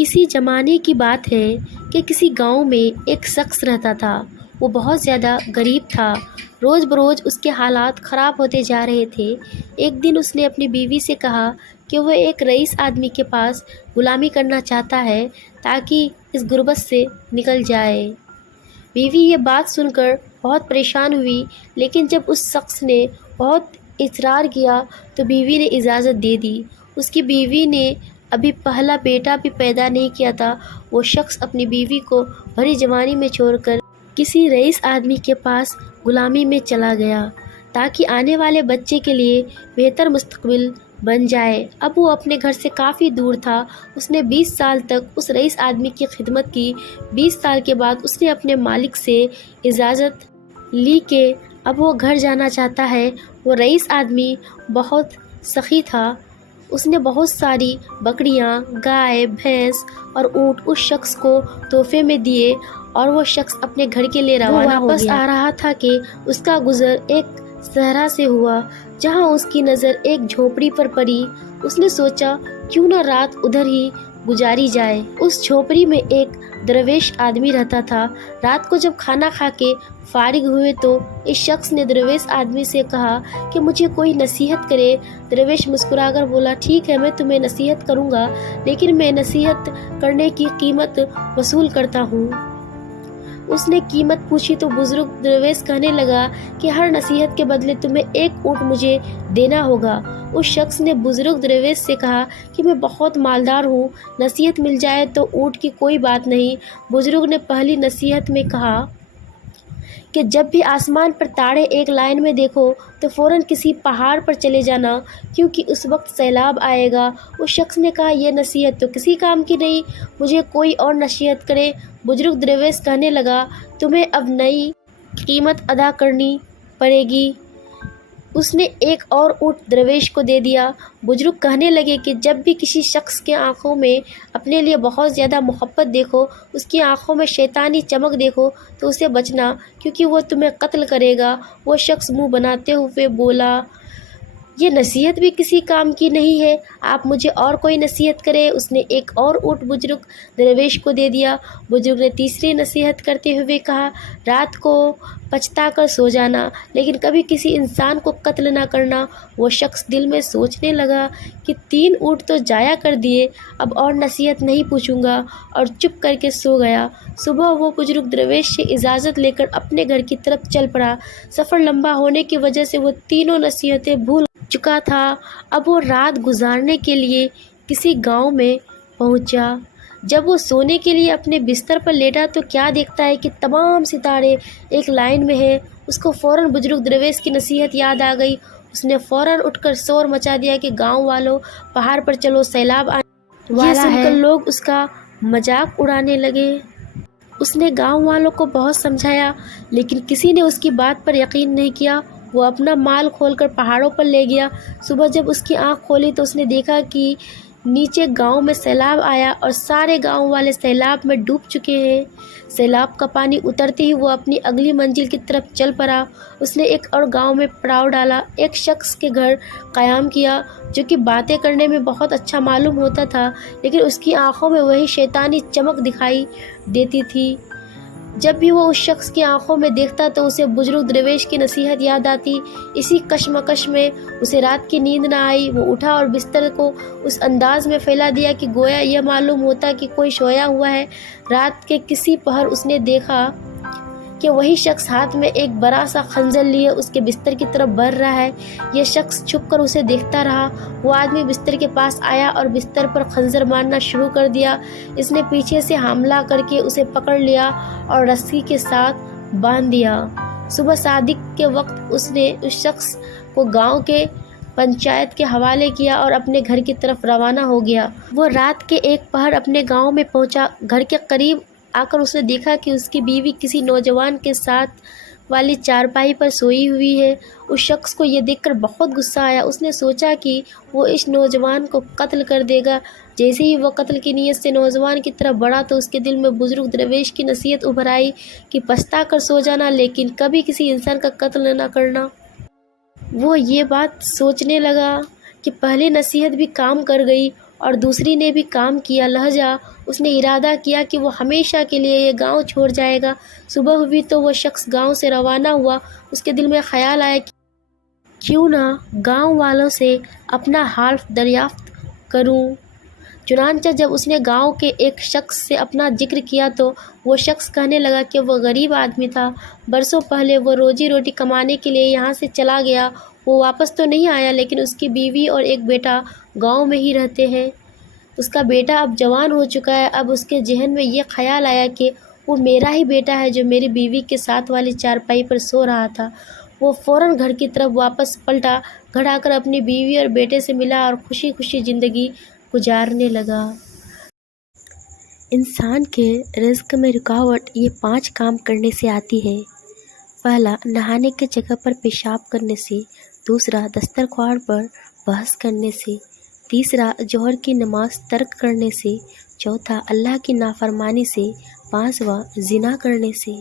کسی زمانے کی بات ہے کہ کسی گاؤں میں ایک شخص رہتا تھا۔ وہ بہت زیادہ غریب تھا۔ روز بروز اس کے حالات خراب ہوتے جا رہے تھے۔ ایک دن اس نے اپنی بیوی سے کہا کہ وہ ایک رئیس آدمی کے پاس غلامی کرنا چاہتا ہے تاکہ اس غربت سے نکل جائے۔ بیوی یہ بات سن کر بہت پریشان ہوئی، لیکن جب اس شخص نے بہت اصرار کیا تو بیوی نے اجازت دے دی۔ اس کی بیوی نے ابھی پہلا بیٹا بھی پیدا نہیں کیا تھا۔ وہ شخص اپنی بیوی کو بھری جوانی میں چھوڑ کر کسی رئیس آدمی کے پاس غلامی میں چلا گیا تاکہ آنے والے بچے کے لیے بہتر مستقبل بن جائے۔ اب وہ اپنے گھر سے کافی دور تھا۔ اس نے 20 سال تک اس رئیس آدمی کی خدمت کی۔ 20 سال کے بعد اس نے اپنے مالک سے اجازت لی کہ اب وہ گھر جانا چاہتا ہے۔ وہ رئیس آدمی بہت سخی تھا۔ اس نے بہت ساری بکریاں، گائے، بھینس اور اونٹ اس شخص کو تحفے میں دیے اور وہ شخص اپنے گھر کے لیے روانہ ہو گیا۔ واپس آ رہا تھا کہ اس کا گزر ایک صحرا سے ہوا جہاں اس کی نظر ایک جھونپڑی پر پڑی۔ اس نے سوچا کیوں نہ رات ادھر ہی گزاری جائے۔ اس جھونپڑی میں ایک درویش آدمی رہتا تھا۔ رات کو جب کھانا کھا کے فارغ ہوئے تو اس شخص نے درویش آدمی سے کہا کہ مجھے کوئی نصیحت کرے۔ درویش مسکرا کر بولا، ٹھیک ہے، میں تمہیں نصیحت کروں گا، لیکن میں نصیحت کرنے کی قیمت وصول کرتا ہوں۔ اس نے قیمت پوچھی تو بزرگ درویش کہنے لگا کہ ہر نصیحت کے بدلے تمہیں ایک اونٹ مجھے دینا ہوگا۔ اس شخص نے بزرگ درویش سے کہا کہ میں بہت مالدار ہوں، نصیحت مل جائے تو اونٹ کی کوئی بات نہیں۔ بزرگ نے پہلی نصیحت میں کہا کہ جب بھی آسمان پر تارے ایک لائن میں دیکھو تو فوراً کسی پہاڑ پر چلے جانا، کیونکہ اس وقت سیلاب آئے گا۔ اس شخص نے کہا یہ نصیحت تو کسی کام کی نہیں، مجھے کوئی اور نصیحت کرے۔ بزرگ درویش کہنے لگا تمہیں اب نئی قیمت ادا کرنی پڑے گی۔ اس نے ایک اور اونٹ درویش کو دے دیا۔ بزرگ کہنے لگے کہ جب بھی کسی شخص کے آنکھوں میں اپنے لیے بہت زیادہ محبت دیکھو، اس کی آنکھوں میں شیطانی چمک دیکھو تو اسے بچنا، کیونکہ وہ تمہیں قتل کرے گا۔ وہ شخص منہ بناتے ہوئے بولا یہ نصیحت بھی کسی کام کی نہیں ہے، آپ مجھے اور کوئی نصیحت کرے۔ اس نے ایک اور اونٹ بزرگ درویش کو دے دیا۔ بزرگ نے تیسری نصیحت کرتے ہوئے کہا رات کو پچھتا کر سو جانا، لیکن کبھی کسی انسان کو قتل نہ کرنا۔ وہ شخص دل میں سوچنے لگا کہ 3 اونٹ تو ضائع کر دیے، اب اور نصیحت نہیں پوچھوں گا، اور چپ کر کے سو گیا۔ صبح وہ بزرگ درویش سے اجازت لے کر اپنے گھر کی طرف چل پڑا۔ سفر لمبا ہونے کی وجہ سے وہ تینوں نصیحتیں بھول چکا تھا۔ اب وہ رات گزارنے کے لیے کسی گاؤں میں پہنچا۔ جب وہ سونے کے لیے اپنے بستر پر لیٹا تو کیا دیکھتا ہے کہ تمام ستارے ایک لائن میں ہیں۔ اس کو فوراً بزرگ درویش کی نصیحت یاد آ گئی۔ اس نے فوراً اٹھ کر شور مچا دیا کہ گاؤں والوں، پہاڑ پر چلو، سیلاب آنے والا ہے۔ یہ سن کر لوگ اس کا مذاق اڑانے لگے۔ اس نے گاؤں والوں کو بہت سمجھایا، لیکن کسی نے اس کی بات پر یقین نہیں کیا۔ وہ اپنا مال کھول کر پہاڑوں پر لے گیا۔ صبح جب اس کی آنکھ کھولی تو اس نے دیکھا کہ نیچے گاؤں میں سیلاب آیا اور سارے گاؤں والے سیلاب میں ڈوب چکے ہیں۔ سیلاب کا پانی اترتے ہی وہ اپنی اگلی منزل کی طرف چل پڑا۔ اس نے ایک اور گاؤں میں پڑاؤ ڈالا، ایک شخص کے گھر قیام کیا جو کہ باتیں کرنے میں بہت اچھا معلوم ہوتا تھا، لیکن اس کی آنکھوں میں وہی شیطانی چمک دکھائی دیتی تھی۔ جب بھی وہ اس شخص کی آنکھوں میں دیکھتا تو اسے بزرگ درویش کی نصیحت یاد آتی۔ اسی کشمکش میں اسے رات کی نیند نہ آئی۔ وہ اٹھا اور بستر کو اس انداز میں پھیلا دیا کہ گویا یہ معلوم ہوتا کہ کوئی سویا ہوا ہے۔ رات کے کسی پہر اس نے دیکھا کہ وہی شخص ہاتھ میں ایک بڑا سا خنجر لیے اس کے بستر کی طرف بڑھ رہا ہے۔ یہ شخص چھپ کر اسے دیکھتا رہا۔ وہ آدمی بستر کے پاس آیا اور بستر پر خنجر مارنا شروع کر دیا۔ اس نے پیچھے سے حملہ کر کے اسے پکڑ لیا اور رسی کے ساتھ باندھ دیا۔ صبح صادق کے وقت اس نے اس شخص کو گاؤں کے پنچایت کے حوالے کیا اور اپنے گھر کی طرف روانہ ہو گیا۔ وہ رات کے ایک پہر اپنے گاؤں میں پہنچا۔ گھر کے قریب آ کر اس نے دیکھا کہ اس کی بیوی کسی نوجوان کے ساتھ والی چارپائی پر سوئی ہوئی ہے۔ اس شخص کو یہ دیکھ کر بہت غصہ آیا۔ اس نے سوچا کہ وہ اس نوجوان کو قتل کر دے گا۔ جیسے ہی وہ قتل کی نیت سے نوجوان کی طرف بڑھا تو اس کے دل میں بزرگ درویش کی نصیحت ابھر آئی کہ پچھتا کر سو جانا، لیکن کبھی کسی انسان کا قتل نہ کرنا۔ وہ یہ بات سوچنے لگا کہ پہلی نصیحت بھی کام کر گئی اور دوسری نے بھی کام کیا، لہجہ اس نے ارادہ کیا کہ وہ ہمیشہ کے لیے یہ گاؤں چھوڑ جائے گا۔ صبح ہوئی تو وہ شخص گاؤں سے روانہ ہوا۔ اس کے دل میں خیال آیا کہ کیوں نہ گاؤں والوں سے اپنا حال دریافت کروں۔ چنانچہ جب اس نے گاؤں کے ایک شخص سے اپنا ذکر کیا تو وہ شخص کہنے لگا کہ وہ غریب آدمی تھا، برسوں پہلے وہ روزی روٹی کمانے کے لیے یہاں سے چلا گیا، وہ واپس تو نہیں آیا، لیکن اس کی بیوی اور ایک بیٹا گاؤں میں ہی رہتے ہیں۔ اس کا بیٹا اب جوان ہو چکا ہے۔ اب اس کے ذہن میں یہ خیال آیا کہ وہ میرا ہی بیٹا ہے جو میری بیوی کے ساتھ والی چارپائی پر سو رہا تھا۔ وہ فوراً گھر کی طرف واپس پلٹا، گھر آ کر اپنی بیوی اور بیٹے سے ملا اور خوشی خوشی زندگی گزارنے لگا۔ انسان کے رزق میں رکاوٹ یہ 5 کام کرنے سے آتی ہے۔ پہلا، نہانے کی جگہ پر پیشاب کرنے سے۔ دوسرا، دسترخوان پر بحث کرنے سے۔ تیسرا، جوہر کی نماز ترک کرنے سے۔ چوتھا، اللہ کی نافرمانی سے۔ پانچواں، زنا کرنے سے۔